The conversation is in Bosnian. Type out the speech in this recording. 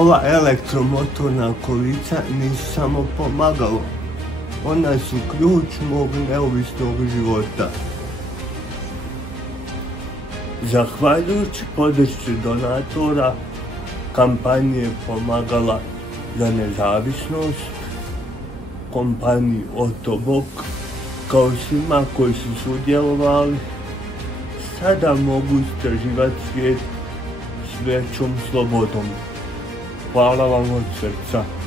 Ova elektromotorna kolica nisu samo pomagalo, ona su ključ mog neovisnog života. Zahvaljujući podršci donatora, kampanije Pomagala za nezavisnost, kompaniji Otobok, kao svima koji su sudjelovali, sada mogu istraživati svijet s većom slobodom. Hvala vam od srca.